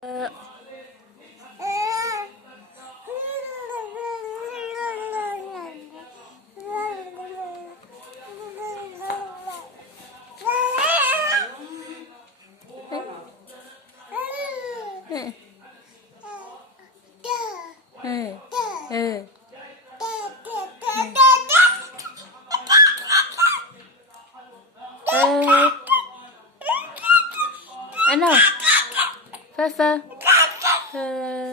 Ờ, ừ, ừ. Ừ. Anh đâu? Phơ phơ. Phơ.